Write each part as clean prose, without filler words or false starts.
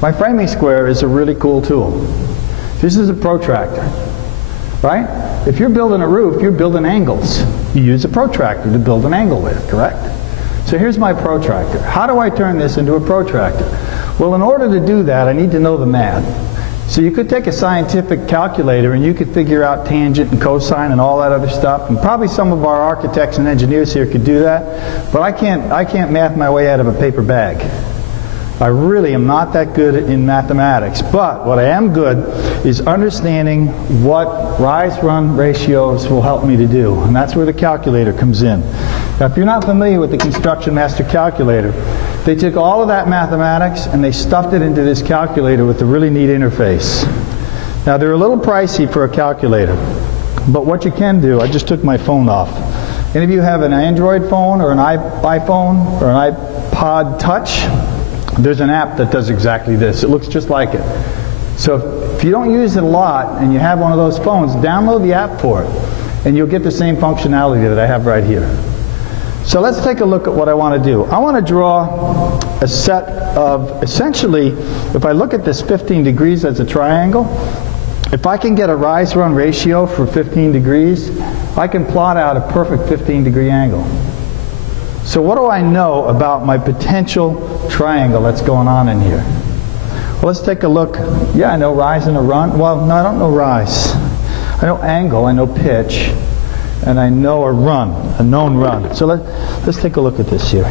My framing square is a really cool tool. This is a protractor, right? If you're building a roof, you're building angles. You use a protractor to build an angle with, correct? So here's my protractor. How do I turn this into a protractor? Well, in order to do that, I need to know the math. So you could take a scientific calculator and you could figure out tangent and cosine and all that other stuff, and probably some of our architects and engineers here could do that, but I can't math my way out of a paper bag. I really am not that good in mathematics, but what I am good is understanding what rise-run ratios will help me to do, and that's where the calculator comes in. Now, if you're not familiar with the Construction Master Calculator, they took all of that mathematics and they stuffed it into this calculator with a really neat interface. Now, they're a little pricey for a calculator, but what you can do, I just took my phone off. Any of you have an Android phone or an iPhone or an iPod Touch? There's an app that does exactly this. It looks just like it. So if you don't use it a lot and you have one of those phones, download the app for it and you'll get the same functionality that I have right here. So let's take a look at what I want to do. I want to draw a set of, essentially, if I look at this 15 degrees as a triangle, if I can get a rise-run ratio for 15 degrees, I can plot out a perfect 15-degree angle. So what do I know about my potential triangle that's going on in here? Well, let's take a look. Yeah, I know rise and a run. Well, no, I don't know rise. I know angle, I know pitch, and I know a run, a known run. So let's take a look at this here.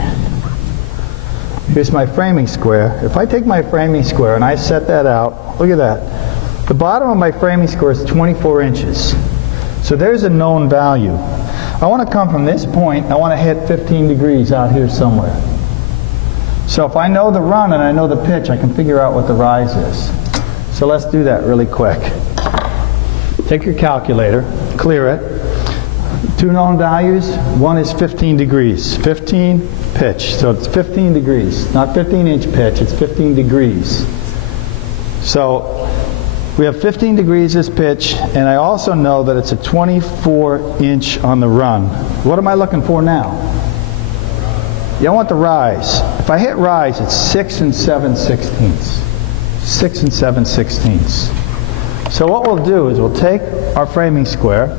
Here's my framing square. If I take my framing square and I set that out, look at that. The bottom of my framing square is 24 inches. So there's a known value. I want to come from this point, I want to hit 15 degrees out here somewhere. So if I know the run and I know the pitch, I can figure out what the rise is. So let's do that really quick. Take your calculator, clear it. Two known values. One is 15 degrees. 15, pitch. So it's 15 degrees. Not 15-inch pitch, it's 15 degrees. So we have 15 degrees as pitch, and I also know that it's a 24-inch on the run. What am I looking for now? Yeah, I want the rise. If I hit rise, it's 6 7/16. 6 7/16. So what we'll do is we'll take our framing square,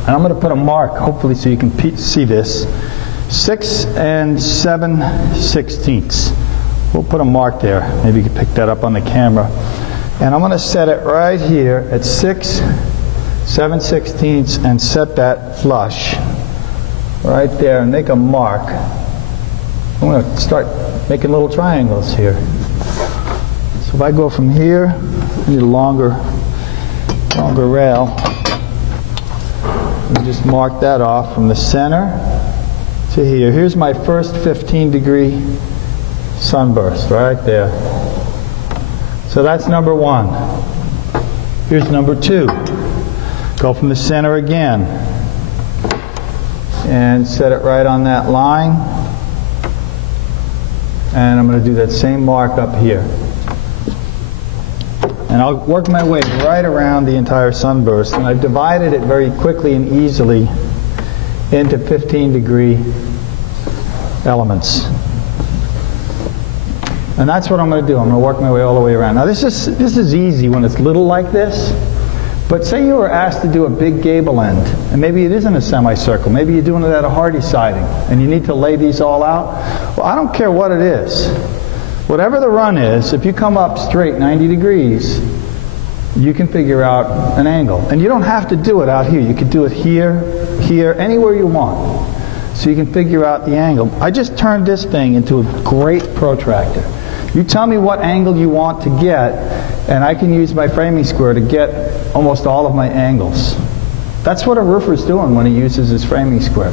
and I'm going to put a mark, hopefully so you can see this. 6 7/16. We'll put a mark there. Maybe you can pick that up on the camera. And I'm going to set it right here at 6 7/16 and set that flush right there and make a mark. I'm going to start making little triangles here. So if I go from here, I need a longer rail. And just mark that off from the center to here. Here's my first 15-degree sunburst right there. So that's number one. Here's number two. Go from the center again and set it right on that line. And I'm going to do that same mark up here. And I'll work my way right around the entire sunburst. And I've divided it very quickly and easily into 15-degree elements. And that's what I'm going to do. I'm going to work my way all the way around. Now this is easy when it's little like this, but say you were asked to do a big gable end, and maybe it isn't a semicircle, maybe you're doing it at a hardy siding, and you need to lay these all out. Well, I don't care what it is. Whatever the run is, if you come up straight 90 degrees, you can figure out an angle. And you don't have to do it out here. You can do it here, here, anywhere you want. So you can figure out the angle. I just turned this thing into a great protractor. You tell me what angle you want to get, and I can use my framing square to get almost all of my angles. That's what a roofer's doing when he uses his framing square.